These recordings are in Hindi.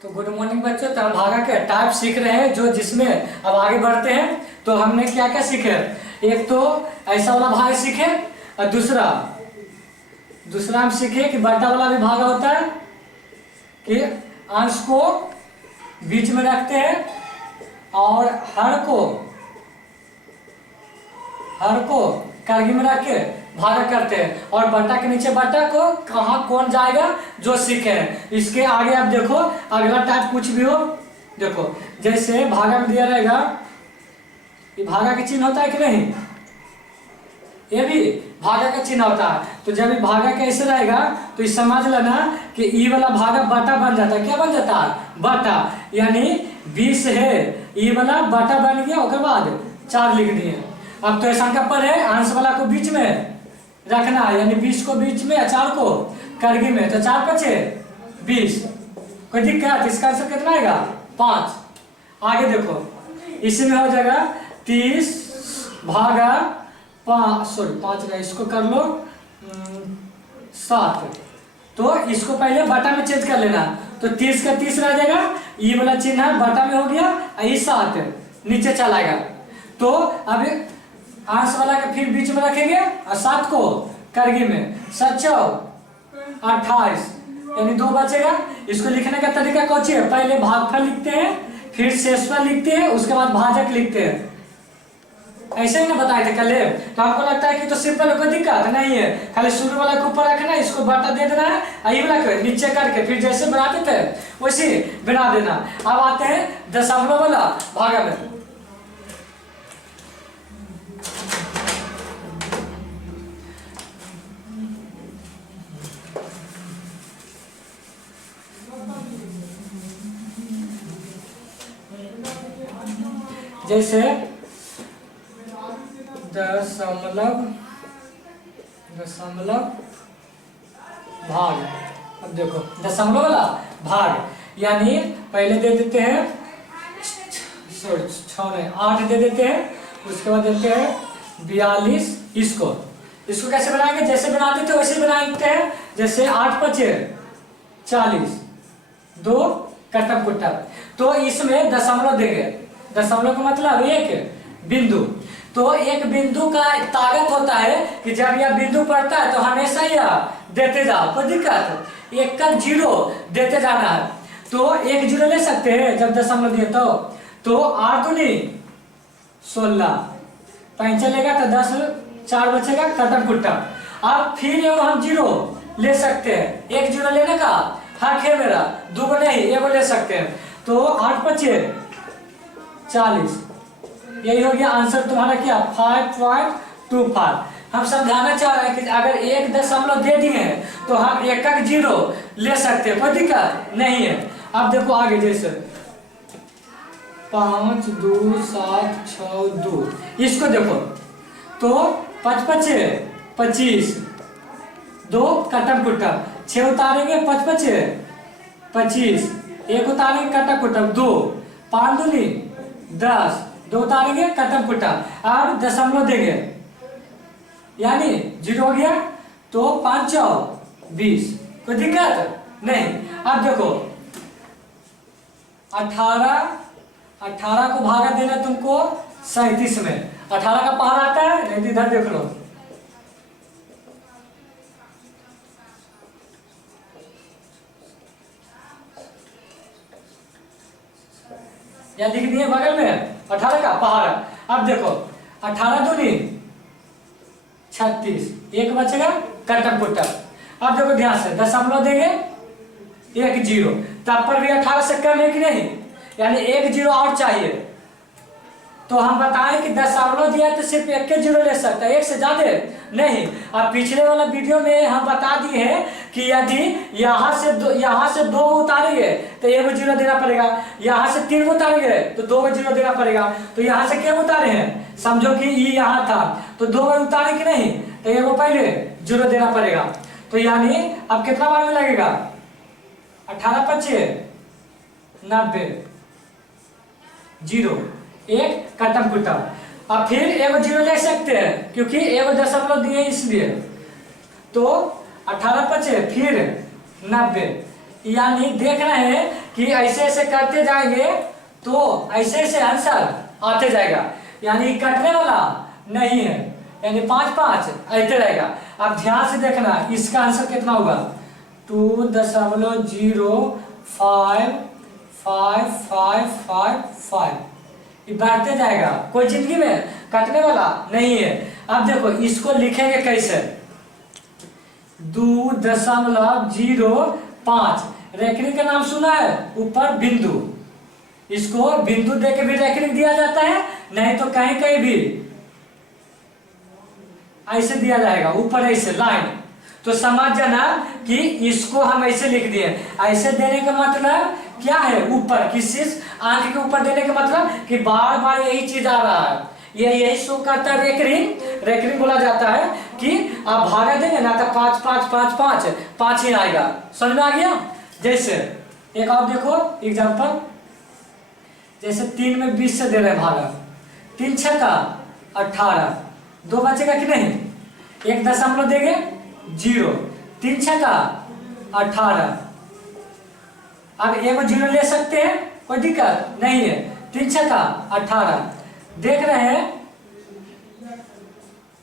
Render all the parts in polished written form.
तो गुड मॉर्निंग बच्चों। तो हम भागा के टाइप सीख रहे हैं जो जिसमें अब आगे बढ़ते हैं। तो हमने क्या क्या सीखे, एक तो ऐसा वाला भाग सीखे और दूसरा हम सीखे कि बट्टा वाला भी भागा होता है कि अंश को बीच में रखते हैं और हर को कारगी में रख के भागा करते हैं और बट्टा के नीचे बट्टा को कहाँ कौन जाएगा जो सीखे हैं। इसके आगे आप देखो अगला टाइप कुछ भी हो, देखो जैसे भागा में दिया रहेगा, ये भागा का चिन्ह होता है कि नहीं, ये भी भागा का चिन्ह होता है। तो जब ये भागा कैसे रहेगा तो ये समझ लेना कि ई वाला भागा बटा बन जाता है। क्या बन जाता है? बटा, यानी 20 है, ई वाला बटा बन गया, उसके बाद 4 लिख दिए। अब तो ऐसा का पर है अंश वाला को बीच में रखना है, यानी 20 को बीच में 4 को करगी में, तो 4 5 20। कोई दिक्कत? इसका आंसर कितना आएगा? 5। आगे देखो इसी में हो जाएगा 30 भागा 5 इसको कर लो 7। तो इसको पहले बटा में चेंज कर लेना, तो 30 का 30 रह जाएगा, ये वाला चिन्ह बटा में हो गया, ये 7 नीचे चलाएगा। तो अब अंश वाला के फिर बीच में रखेंगे और 7 को करगी में, 7 × 28 यानी 2 बचेगा। इसको लिखने का तरीका कौन सी है? पहले भागफल लिखते हैं, फिर शेषफल लिखते हैं, उसके बाद भाजक लिखते हैं। ऐसे ही ना बताए थे कल। तो आपको लगता है कि तो सिंपल, कोई दिक्कत नहीं है, खाली शुरू वाला के ऊपर रखना, इसको बटा दे देना है, आई वाला को नीचे करके फिर जैसे बनाते थे वैसे बना देना। अब आते हैं दशमलव वाला भागा में। जैसे दशमलव भाग, अब देखो दशमलव वाला भाग यानी पहले दे देते हैं 8 दे देते हैं, उसके बाद देते हैं 42। इसको कैसे बनाएंगे? जैसे बनाते थे वैसे बनाते हैं। जैसे 8 5 40, 2 कटम कुटम। तो इसमें दशमलव देंगे, दशमलव का मतलब एक बिंदु। तो एक बिंदु का ताकत होता है कि जब यह बिंदु पड़ता है तो हमेशा यह देते जाओ, कोई दिक्कत? एक का 0 देते जाना है। तो 1 0 ले सकते हैं जब दशमलव दिए तो 8 दूनी 16, 5 चलेगा तो 10 4 बचेगा कटम कुटम। अब फिर हम 0 ले सकते हैं, 1 0 लेने का हक है मेरा, 2 नहीं 1 ले सकते हैं। तो 8 5 40, यही हो गया आंसर तुम्हारा। क्या? 5.25। हम समझाना चाह रहे हैं कि अगर 1 दशमलव दे दिए हैं तो हम 1 का 0 ले सकते हैं, कोई दिक्कत नहीं है। अब देखो आगे जैसे 5 2 7 6 2, इसको देखो तो 5 5 25, 2 कटम कुटम, 6 उतारेंगे 5 5 25, 1 उतारेंगे कटम कुटम 2, 5 दूनी 10, 2 उतारेंगे कटम कुटम। अब दशमलव देंगे यानी 0 हो गया, तो 5 × 20, कोई दिक्कत नहीं। अब देखो 18 को भागा देना तुमको 37 में। 18 का पहाड़ आता है नहीं, इधर देख लो, या लिख दिए बगल में 18 का पहाड़। अब देखो 18 दूनी 36, 1 बचेगा कटम कुटम। अब देखो ध्यान से दशमलव देंगे 1 0, तब पर भी 18 से कम है कि नहीं, यानी 1 0 और चाहिए। तो हम बताएं कि दशमलव दिया तो सिर्फ 1 के 0 ले सकता है, 1 से ज्यादा नहीं। अब पिछले वाला वीडियो में हम बता दिए हैं कि यदि यहाँ से 2 उतारेंगे तो 1 0 देना पड़ेगा, यहाँ से 3 उतारेंगे तो 2 0 देना पड़ेगा। तो यहाँ से क्या उतारे हैं? समझो कि ये यहाँ था तो 2 उतारे कि नहीं, तो 1 पहले 0 देना पड़ेगा। तो यानी अब कितना बार में लगेगा? 18 5 90, 0 1 कटम कुटम। अब फिर 1 0 ले सकते हैं क्योंकि 1 दशमलव दिए इसलिए। तो 18 5 फिर 90, यानी देख रहे हैं कि ऐसे ऐसे करते जाएंगे तो ऐसे ऐसे आंसर आते जाएगा, यानी कटने वाला नहीं है, यानी 5 5 आते रहेगा। अब ध्यान से देखना इसका आंसर कितना होगा, 2.055555, ये बढ़ते जाएगा, कोई जिंदगी में कटने वाला नहीं है। अब देखो इसको लिखेंगे कैसे, 2.05, रेखनी का नाम सुना है, ऊपर बिंदु, इसको बिंदु देके भी रेखनी दिया जाता है, नहीं तो कहीं कहीं भी ऐसे दिया जाएगा, ऊपर ऐसे लाइन। तो समझ जाना कि इसको हम ऐसे लिख दिए, ऐसे देने का मतलब क्या है, ऊपर किसी आंख के ऊपर देने का मतलब कि बार बार यही चीज आ रहा है, ये यही शो करता है रेकरिंग। रेकरिंग बोला जाता है कि आप भागा देंगे ना तो 5 5 5 5 5 ही आएगा, समझ में आ गया। जैसे एक और देखो एग्जांपल, जैसे 3 में 20 से दे रहे हैं भागा, 3 छक्का 18, 2 बचेगा कि नहीं, 1 दशमलव देंगे 0, 3 छक्का 18। अब एक 0 ले सकते हैं, कोई दिक्कत नहीं है, 3 छक्का 18। देख रहे हैं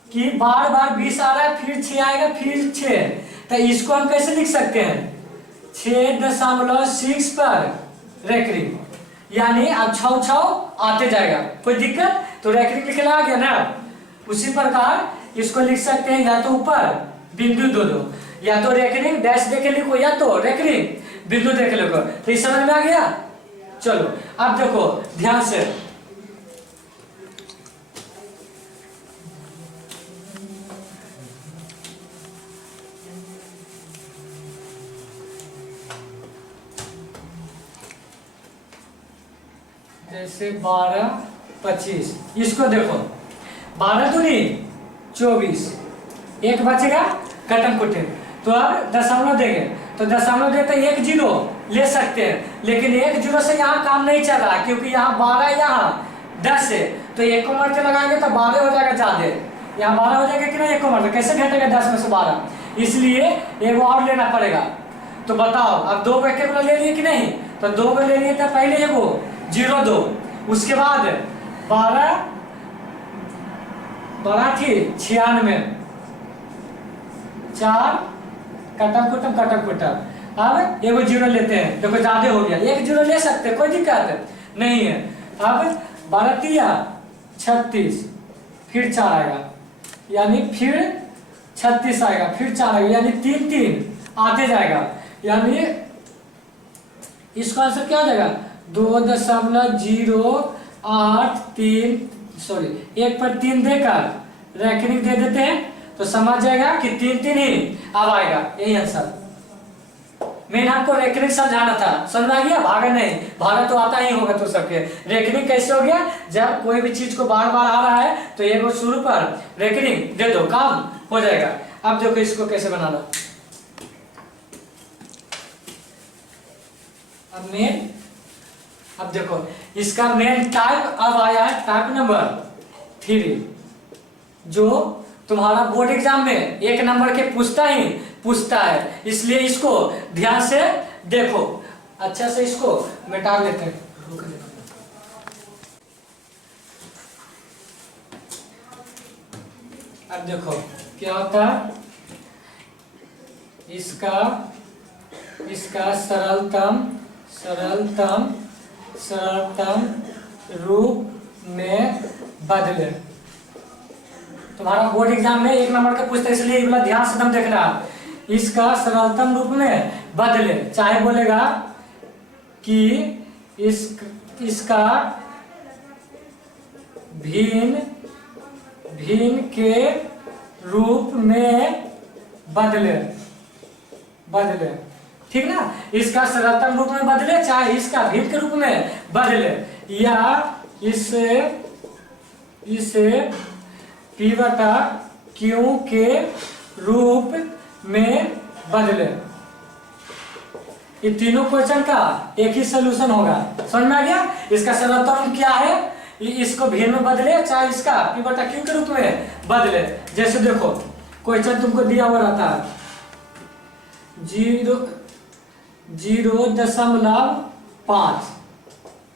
कि बार बार 20 आ रहा है, फिर 6 आएगा, फिर 6, तो इसको हम कैसे लिख सकते हैं, 6.6 पर रेकरिंग, यानी अब 6 6 आते जाएगा, कोई दिक्कत, तो रेकरिंग लिखना आ गया ना। उसी प्रकार इसको लिख सकते हैं या तो ऊपर बिंदु दो दो, या तो रेकरिंग डैश देके लिखो, या तो रेकरिंग बिंदु देके लिखो। तो इस समझ में आ गया। चलो अब देखो ध्यान से, जैसे 12 25, इसको देखो 12 दूनी 24, एक बचेगा कटम कुटे, तो अब दशमलव देंगे, तो दशमलव देते 1 0 ले सकते हैं, लेकिन 1 0 से यहाँ काम नहीं चल रहा, क्योंकि यहाँ 12 यहाँ 10 है, तो 1 को मरते लगाएंगे तो 12 हो जाएगा ज्यादा, यहाँ 12 हो जाएगा कि नहीं, 1 को मरते कैसे घटेगा 10 में से 12, इसलिए एक और लेना पड़ेगा। तो बताओ अब 2 को एक ले लिए कि नहीं, तो 2 को ले लिए तो पहले एगो 0 2, उसके बाद 12 थी 96, 4 कटम कुटम, अब एगो 0 लेते हैं, देखो ज्यादा हो गया, 1 0 ले सकते हैं, कोई दिक्कत नहीं है। अब 12 तिया 36, फिर 4 आएगा, यानी फिर 36 आएगा, फिर 4 आएगा, यानी 3 3 आते जाएगा, यानी इसका आंसर क्या हो जाएगा, 2.083, सॉरी 1 पर 3 देकर रेकरिंग दे देते हैं, तो समझ जाएगा कि 3 3 ही अब आएगा, यही आंसर। मैंने आपको रेकरिंग समझाना था, समझ आ गया, भागा नहीं, भागा तो आता ही होगा तो सबके। रेकरिंग कैसे हो गया, जब कोई भी चीज को बार बार आ रहा है तो एक शुरू पर रेकरिंग दे दो, काम हो जाएगा। अब देखो इसको कैसे बनाना, अब देखो इसका मेन टाइप अब आया है टाइप नंबर 3, जो तुम्हारा बोर्ड एग्जाम में 1 नंबर के पूछता है, इसलिए इसको ध्यान से देखो, अच्छा से इसको मिटा लेते हैं। अब देखो क्या होता है, इसका सरलतम रूप में बदले। तुम्हारा बोर्ड एग्जाम में 1 नंबर का पूछता है, इसलिए ये वाला ध्यान से तुम देखना, इसका सरलतम रूप में बदले, चाहे बोलेगा कि इसका भिन्न के रूप में बदले, ठीक ना, इसका सरलतम रूप में बदले, चाहे इसका भिन्न के रूप में बदले, या इसे P/Q के रूप में बदले। ये तीनों क्वेश्चन का एक ही सोल्यूशन होगा, समझ में आ गया। इसका सरलतम क्या है, इसको भिन्न में बदले, चाहे इसका P/Q के रूप में बदले। जैसे देखो क्वेश्चन तुमको दिया हुआ रहता है, 0.0 5।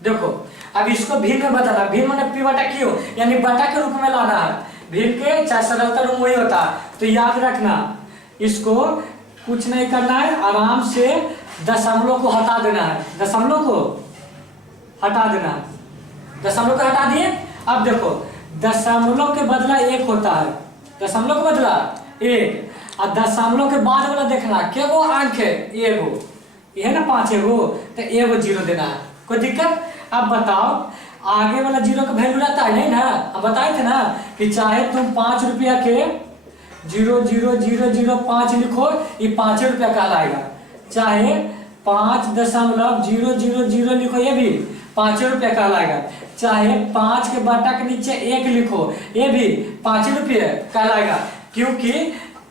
देखो अब इसको भिन्न में बदलना, भिन्न माने p बटा q यानी बटा के रूप में लाना है। भिन्न के चाहे सरलता रूप वही होता है, तो याद रखना इसको कुछ नहीं करना है, आराम से दशमलव को हटा देना है, दशमलव को हटा देना है, दशमलव को हटा दिए। अब देखो दशमलव के बदला 1 होता है, दशमलव के बदला 1 और दशमलव के बाद वाला देखना क्या वो अंक है एगो, ये है ना 5 एगो, तो एगो 0 देना है, कोई दिक्कत। अब बताओ आगे वाला 0 का वैल्यू रहता है नहीं ना, अब बताए थे ना कि चाहे तुम 5 रुपया के 0.0005 लिखो ये 5 रुपया कहलाएगा, चाहे 5.000 लिखो ये भी 5 रुपया कहलाएगा, चाहे 5 के बटा के नीचे 1 लिखो ये भी 5 रुपये कहलाएगा, क्योंकि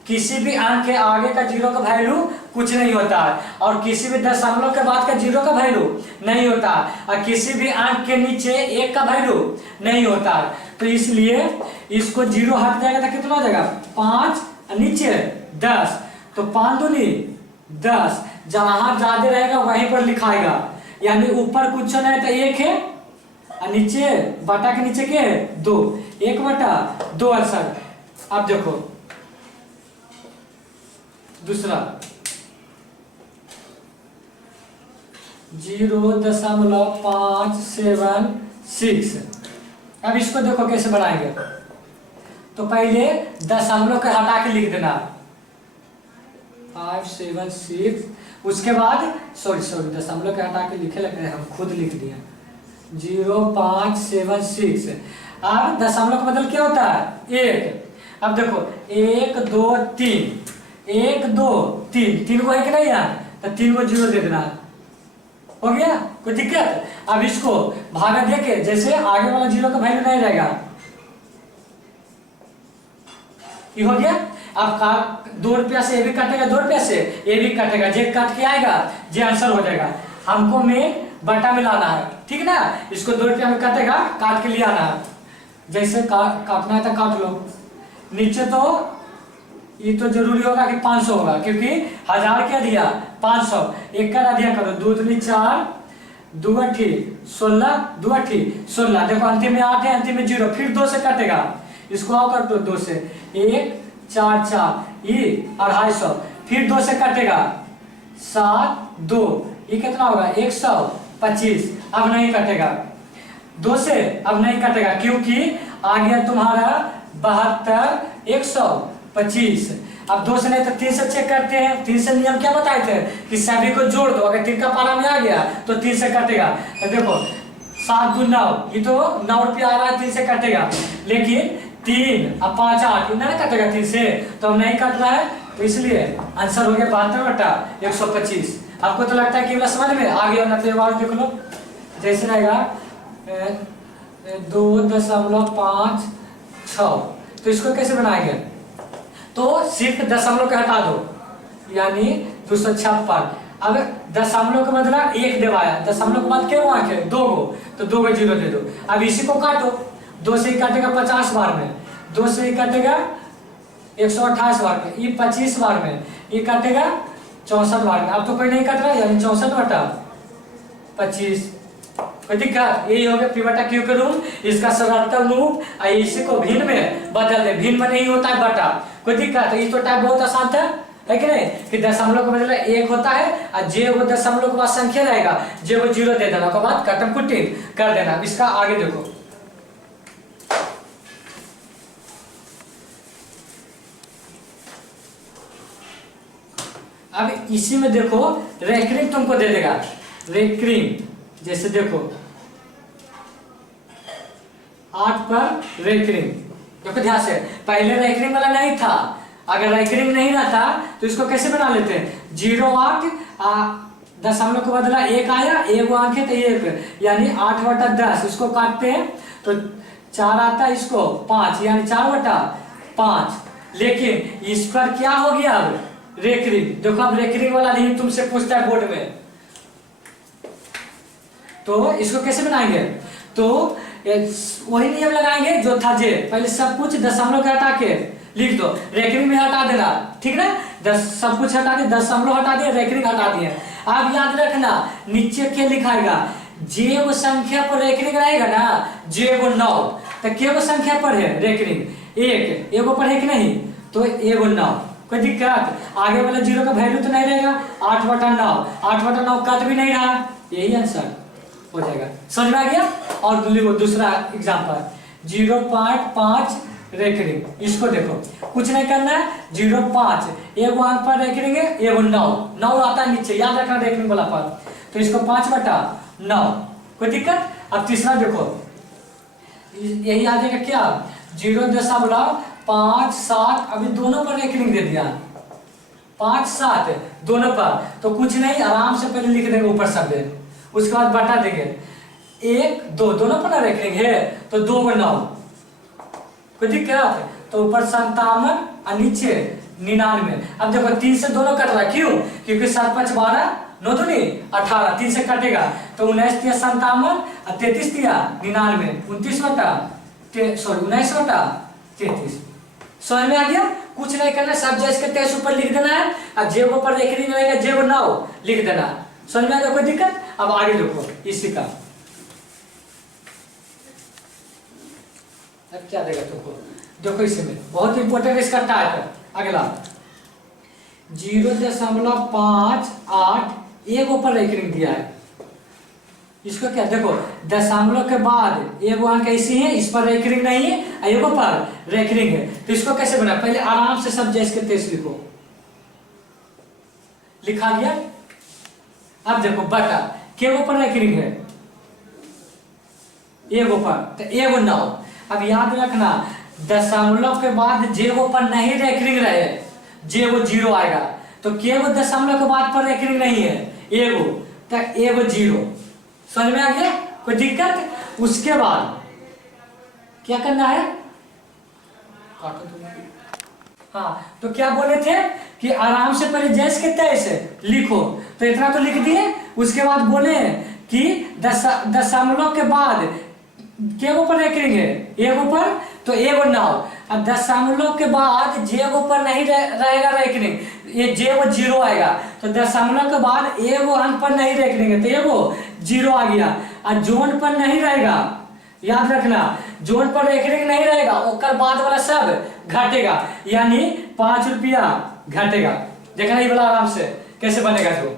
किसी भी अंक के आगे का 0 का वैल्यू कुछ नहीं होता है और किसी भी दशमलव के बाद का 0 का वैल्यू नहीं होता और किसी भी अंक के नीचे 1 का वैल्यू नहीं होता है। तो इसलिए इसको 0 हट जाएगा तो कितना हो जाएगा 5 नीचे 10, तो 5 दूनी 10, जहां ज्यादा रहेगा वहीं पर लिखाएगा, यानी ऊपर कुछ नहीं तो 1 है और नीचे बटा के नीचे के 2, 1/2 आंसर। अब देखो दूसरा 0.576। अब इसको देखो कैसे बनाएंगे, तो पहले दशमलव के हटा के लिख देना 576, उसके बाद सॉरी दशमलव के हटा के लिखे लगे हम खुद लिख दिए 0.576। अब दशमलव का मतलब क्या होता है 1। अब देखो 1 2 3 1 2 3 3 को 1 नहीं है तो 3 को 0 दे देना, हो गया कोई दिक्कत। अब इसको भागा देके जैसे आगे वाला 0 का वैल्यू नहीं रहेगा, ये हो गया। अब 2 रुपया से ये भी काटेगा, 2 रुपया से ये भी काटेगा, जे काट के आएगा जे आंसर हो जाएगा। हमको में बटा मिलाना है, ठीक ना, इसको 2 रुपया में काटेगा, काट के ले आना है, जैसे काटना है तो काट लो। नीचे तो ये तो जरूरी होगा कि 500 होगा, क्योंकि 1000 क्या दिया 500, 1 का अधिया करो 2 दूनी 4 2 8 16 2 8 16, देखो अंतिम में 8 है, अंतिम में 0, फिर 2 से कटेगा, इसको आओ कर दो 2 से 1 4 4 ये 250, फिर 2 से कटेगा 7 2, ये कितना होगा 125। अब नहीं कटेगा 2 से, अब नहीं कटेगा क्योंकि आ गया तुम्हारा 72 125। अब 2 से नहीं तो 3 से चेक करते हैं, 3 से नियम क्या बताए थे कि सभी को जोड़ दो, अगर 3 का पारा में आ गया तो 3 से कटेगा। तो देखो 7 2 9, ये तो 9 रुपया आ रहा है, 3 से कटेगा, लेकिन 3 और 5 8 नहीं कटेगा 3 से, तो अब नहीं कट रहा है, तो इसलिए आंसर हो गया 72/125। आपको तो लगता है कि समझ में आ गया ना, तो और देख लो जैसे रहेगा 2.56, तो इसको कैसे बनाएंगे, तो सिर्फ दशमलव के हटा दो, यानी 256। अब दशमलव का मतलब 1 देवाया, दशमलव के बाद क्या हुआ है 2 गो, तो 2 को 0 दे दो। अब इसी को काटो, 2 से ही काटेगा 50 बार में, 2 से ही काटेगा 128 बार में, ये 25 बार में, ये काटेगा 64 बार में। अब तो कोई नहीं काट रहा, यानी 64/25। कोई दिक्कत, यही हो गया p/q के रूप, इसका सरलतम रूप, इसी को भिन्न में बदल दे, भिन्न में नहीं होता है बटा, कोई दिक्कत। ये तो टाइप बहुत आसान था, है कि नहीं, कि दशमलव का मतलब 1 होता है और जे वो दशमलव के बाद संख्या रहेगा, जे वो 0 दे देना, के बाद कटम कुट्टी कर देना। इसका आगे देखो, अब इसी में देखो रेकरिंग तुमको दे देगा, रेकरिंग जैसे देखो 8 पर रेकरिंग, देखो ध्यान से, पहले रेकरिंग वाला नहीं था, अगर रेकरिंग नहीं रहता तो इसको कैसे बना लेते हैं 0.8 दशमलव को बदला 1 आया, 1 अंक है तो 1, यानी 8/10, इसको काटते हैं तो 4 आता है, इसको 5 यानी 4/5। लेकिन इस पर क्या हो गया अब रेकरिंग, देखो अब रेकरिंग वाला नहीं तुमसे पूछता है बोर्ड में, तो इसको कैसे बनाएंगे, तो वही नियम लगाएंगे जो था जे, पहले सब कुछ दशमलव के हटा के लिख दो, रेकरिंग में हटा देना, ठीक ना, सब कुछ हटा दिए, दशमलव हटा दिए, रेकरिंग हटा दिए। अब याद रखना नीचे क्या लिखाएगा, जे वो संख्या पर रेकरिंग रहेगा ना, जे वो 9, तो के वो संख्या पर है रेकरिंग, एक एगो पर है कि नहीं, तो एगो 9, कोई दिक्कत, आगे वाला जीरो का वैल्यू तो नहीं रहेगा, 8/9, 8/9 कट भी नहीं रहा, यही आंसर हो जाएगा। समझ में आ गया। और दूसरा एग्जांपल 0.5 रेकरिंग, इसको देखो कुछ नहीं करना है, 0.5 एगो अंक पर रेकरिंग है, एगो 9 आता है नीचे, याद रखना रेकरिंग वाला पर, तो इसको 5/9, कोई दिक्कत। अब तीसरा देखो, यही आ जाएगा क्या, 0.57, अभी दोनों पर रेकरिंग दे दिया, 5 7 दोनों पर, तो कुछ नहीं, आराम से पहले लिख देंगे ऊपर शब्द, उसके बाद बटा देंगे, 1 2 दोनों पर रेकरिंग है, तो 2 × 9, कोई दिक्कत, तो ऊपर 57 और नीचे 99। अब देखो 3 से दोनों कट रहा है, क्यों, क्योंकि 7 5 12 9 2 18, 3 से कटेगा, तो 19 × 57 और 33 × 99, 19/33। समझ में आ गया। कुछ नहीं करना, सब जैसे के तैसे ऊपर लिख देना है, और जे ऊपर रेकरिंग रहेगा, जे 9 लिख देना। समझ में आ गया, कोई दिक्कत। अब आगे देखो इसी का, अब क्या देगा तुमको, देखो इसमें बहुत इंपॉर्टेंट इसका टाइप है। अगला 0.58 एगो पर रेकरिंग दिया है, इसको क्या देखो, दशमलव के बाद एगो अंक ऐसी है, इस पर रेकरिंग नहीं है, एगो पर रेकरिंग है, तो इसको कैसे बना, पहले आराम से सब जैसे के तैसे लिखो, लिखा गया। अब देखो बटा केगो पर रेकरिंग है, एगो पर, तो एगो 9। अब याद रखना दशमलव के बाद जेगो पर नहीं रेकरिंग रहे, जेगो 0 आएगा, तो केगो दशमलव के बाद पर रेकरिंग नहीं है, एगो, तो एगो 0। समझ में आ गया, कोई दिक्कत। उसके बाद क्या करना है, हाँ, तो क्या बोले थे कि आराम से पहले जैसे के तैसे लिखो, तो इतना तो लिख दिए। उसके बाद बोले कि दशमलव के बाद केगो पर रेकरिंग है, एगो पर, तो एगो 9। अब दशमलव के बाद जेगो पर नहीं रहेगा रेकरिंग, ये जेगो 0 आएगा, तो दशमलव के बाद एगो अंक पर नहीं रेकरिंग है, तो एगो 0 आ गया। और जोन पर नहीं रहेगा, याद रखना जोन पर रेकरिंग नहीं रहेगा, उसके बाद वाला सब घटेगा, यानी 5 रुपया घटेगा। देखना ये वाला आराम से कैसे बनेगा। तो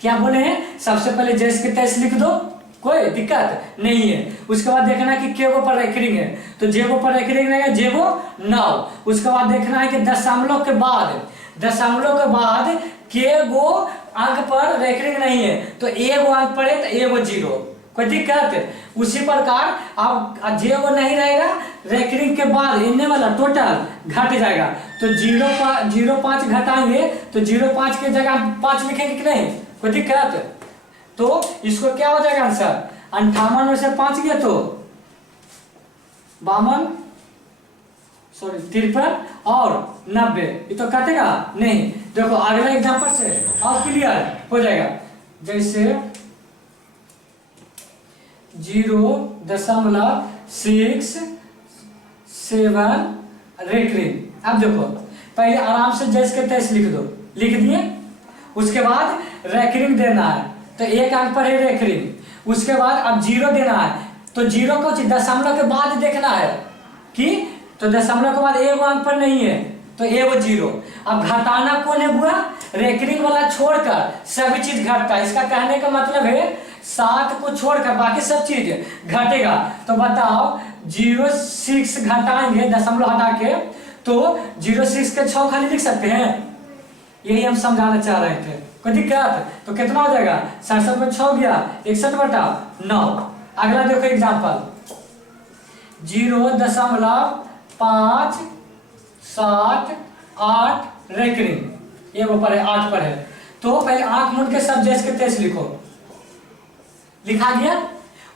क्या बोले हैं, सबसे पहले जैसे के तैसे लिख दो, कोई दिक्कत नहीं है। उसके बाद देखना कि केगो पर रेकरिंग है, तो जेगो पर रेकरिंग रहेगा, जेगो 9। उसके बाद देखना है कि दशमलव के बाद केगो अंक पर रेकरिंग नहीं है, तो एगो अंक पर है, तो एगो 0, कोई दिक्कत। उसी प्रकार अब जेगो नहीं रहेगा, रेकरिंग के बाद इनने वाला टोटल घट जाएगा, तो 0.5 घटाएंगे, तो 0.5 के जगह 5 लिखेंगे कि नहीं, कोई दिक्कत। तो इसको क्या हो जाएगा आंसर, 58 में से 5 गया तो 52, 53 और 90, ये तो कटेगा नहीं। देखो अगला एग्जांपल से और क्लियर हो जाएगा। जैसे 0.67 रेकरिंग। अब देखो पहले आराम से जैसे के तैसे लिख दो, लिख दिए। उसके बाद रेकरिंग देना है, तो एक अंक पर है रेकरिंग। उसके बाद अब 0 देना है, तो 0 को दशमलव के बाद देखना है कि, तो दशमलव के बाद एगो अंक पर नहीं है, तो एगो 0। अब घटाना कौन है हुआ, रेकरिंग वाला छोड़कर सभी चीज घटता है। इसका कहने का मतलब है 7 को छोड़कर बाकी सब चीज घटेगा। तो बताओ 0.6 घटाएंगे दशमलव हटा के, तो 0.6 के 6 खाली लिख सकते हैं, यही हम समझाना चाह रहे थे। कोई दिक्कत। तो कितना हो जाएगा, 67 में 6 गया, 61/9। अगला देखो एग्जांपल 0.578 रेकरिंग, एगो पर है, 8 पर है। तो पहले आंख मूंद के सब जैसे के तैसे लिखो, लिखा गया।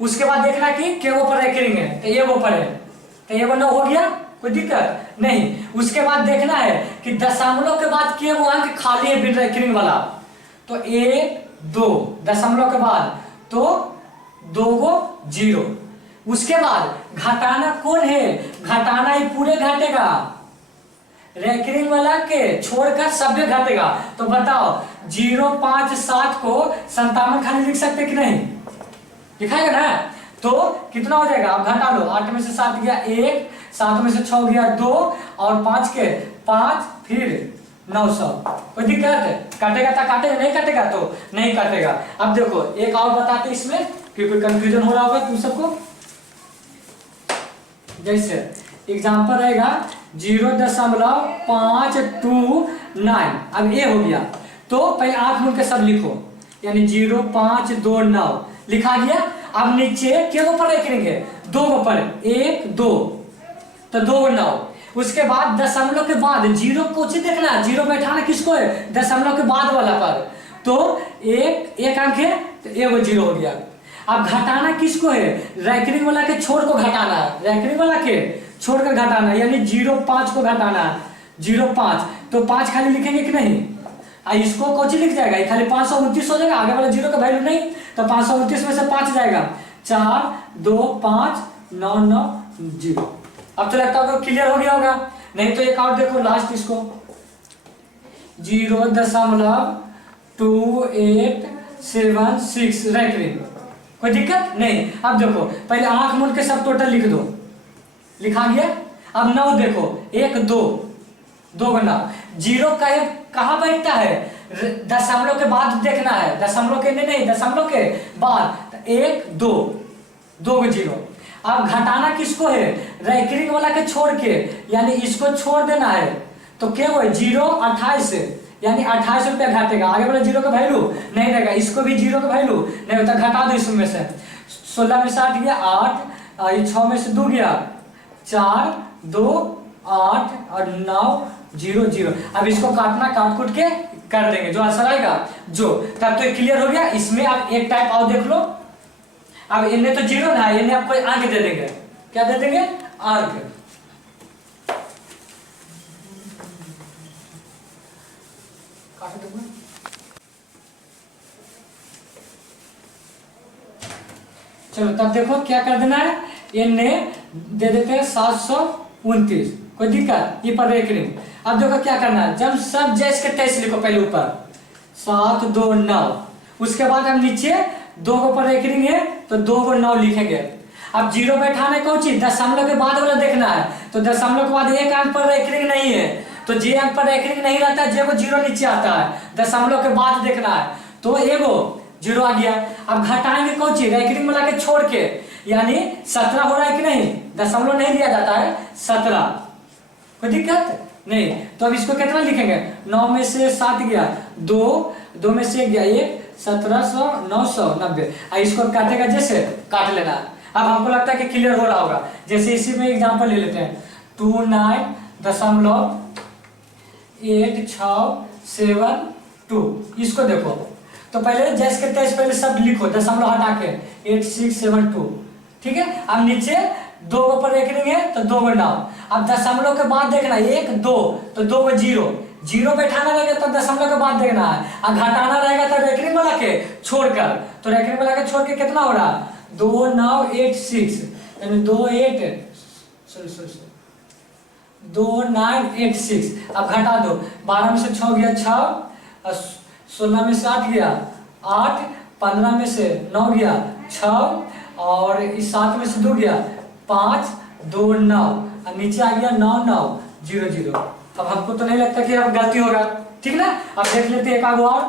उसके बाद देखना कि केगो पर रेकरिंग है, तो एगो पर है, तो एगो 9 हो गया, कोई दिक्कत नहीं। उसके बाद देखना है कि दशमलव के बाद केगो अंक खाली है बिन रेकरिंग वाला, तो 1 2 दशमलव के बाद, तो 2 गो 0। उसके बाद घटाना कौन है, घटाना ही पूरे घटेगा, रैंकिंग वाला के छोड़कर सब में घटेगा। तो बताओ 057 को 57 खाली लिख सकते कि नहीं, दिखाएगा ना। तो कितना हो जाएगा, आप घटा लो, 8 में से 7 गया 1, 7 में से 6 गया 2 और 5 के 5, फिर 900। कोई दिक्कत है, काटेगा तो काटेगा, नहीं काटेगा तो नहीं काटेगा। अब देखो एक और बताते इसमें क्योंकि कंफ्यूजन हो रहा होगा तुम सबको। जैसे एग्जाम्पल रहेगा 0.529, अब ये हो गया। तो पहले 8 मूल के सब लिखो, यानी 0.529 लिखा गया। अब नीचे क्या ऊपर रखेंगे, 2 ऊपर, 1 2, तो 2 9। उसके बाद दशमलव के बाद जीरो को देखना, जीरो बैठाना किसको है, दशमलव के बाद वाला पर। तो एक अंक है तो 1 0 हो गया। अब घटाना किसको है, रैंकिंग वाला के छोड़ को घटाना, रैंकिंग वाला के छोड़कर घटाना, यानी 0.5 को घटाना, 0.5। तो 5 खाली लिखेंगे कि नहीं, इसको कोची लिख जाएगा, ये खाली 529 हो जाएगा, आगे वाला जीरो का वैल्यू नहीं। तो 529 में से 5 जाएगा, 4 2 5 9 9 0। अब तो लगता होगा क्लियर हो गया होगा। नहीं तो एक और देखो लास्ट इसको 0.2876 रैंकिंग, कोई दिक्कत नहीं। अब देखो पहले आंख मूंद के सब टोटल लिख दो, लिखा गया। अब 9 देखो, 1 2 2 9, जीरो का कहाँ बैठता है, दशमलव के बाद देखना है, दशमलव के नहीं, दशमलव के बाद 1 2 2 0। अब घटाना किसको है, रैंकिंग वाला के छोड़ के, यानी इसको छोड़ देना है। तो क्या हुआ 0.28, यानी 28 रुपया घटेगा, आगे वाला जीरो का वैल्यू नहीं रहेगा, इसको भी जीरो का वैल्यू नहीं होता, घटा दो इसमें से। 16 में से 8 गया 8, 6 में से 2 गया 4 2 8 और 9 0 0। अब इसको काटना, काट कूट के कर देंगे जो आंसर आएगा जो। तब तो क्लियर हो गया। इसमें अब एक टाइप और देख लो। अब इन्हें तो जीरो ना, इन्हें आपको अंक दे देंगे, क्या दे देंगे, अंक। चलो तब देखो क्या कर देना है, इन्हें दे देते हैं 729, कोई दिक्कत, ये पर रैंकिंग। अब देखो क्या करना है, जब सब जैसे के तैसे लिखो, पहले ऊपर 7 2 9, उसके बाद हम नीचे 2 को पर रैंकिंग है तो 2 को 9 लिखेंगे। अब जीरो बैठाने को चीज दशमलव के बाद वाला देखना है, तो दशमलव के बाद एक अंक पर रैंकिंग नहीं है, तो जे अंक पर रैंकिंग नहीं रहता है, जे को जीरो नीचे आता है, दशमलव के बाद देखना है, तो एगो जीरो आ गया। अब घटाएंगे कौन चीज, रैंकिंग वाला के छोड़ के, यानी 17 हो रहा है कि नहीं, दशमलव नहीं दिया जाता है 17, कोई दिक्कत नहीं। तो अब इसको कितना लिखेंगे, 9 में से 7 गया 2, 2 में से 1 गया 1, 1700 990। इसको काटेगा जैसे काट लेना। अब हमको लगता है कि क्लियर हो रहा होगा। जैसे इसी में एग्जांपल ले लेते हैं 29.8672, इसको देखो। तो पहले जैसे के तैसे पहले सब लिखो, दशमलव हटा के 8672, ठीक है। अब नीचे 2 पर रैंकिंग है तो 2 को 9। अब दशमलव के बाद देखना 1 2, तो 2 को 0, जीरो बैठाना रहेगा तो दशमलव के बाद देखना है। अब घटाना रहेगा तो रैंकिंग वाला के छोड़कर, तो रैंकिंग वाला के छोड़ के कितना हो रहा, 2986, यानी 2986। अब घटा दो, 12 में से 6 गया 6, 16 में से 8 गया 8, 15 में से 9 गया 6 और इस 7 में से 2 गया 5 2 9, और नीचे आ गया 9 9 0 0। अब हमको तो नहीं लगता कि अब गलती होगा, ठीक ना। अब देख लेते हैं एक आगे और,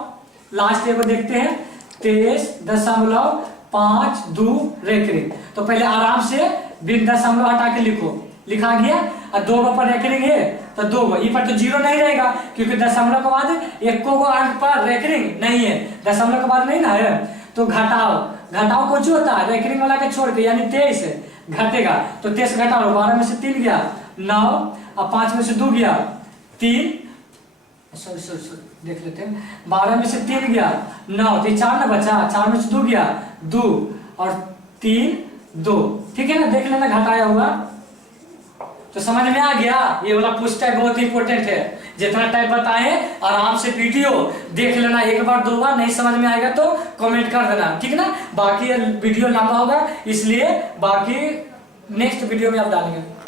लास्ट एक देखते हैं 23.52 रैंकिंग। तो पहले आराम से बिन दशमलव हटा के लिखो, लिखा गया। और 2 पर रैंकिंग है तो 2 को, ये पर तो जीरो नहीं रहेगा क्योंकि दशमलव के बाद एक को अंक पर रैंकिंग नहीं है, दशमलव के बाद नहीं ना है। तो घटाओ, घटाओ कुछ होता है रैंकिंग वाला के छोड़ के, यानी 23 घटेगा, तो 23 घटाओ, 12 में से 3 गया 9, और 5 में से 2 गया 3, सॉरी देख लेते हैं, 12 में से 3 गया 9, तो 4 ना बचा, 4 में से 2 गया 2 और 3 2, ठीक है ना। देख लेना घटाया हुआ, तो समझ में आ गया। ये वाला पुश टाइप बहुत इंपॉर्टेंट है, जितना टाइप बताए आराम से वीडियो देख लेना, एक बार 2 बार, नहीं समझ में आएगा तो कमेंट कर देना, ठीक ना। बाकी वीडियो लंबा होगा इसलिए बाकी नेक्स्ट वीडियो में आप डालेंगे।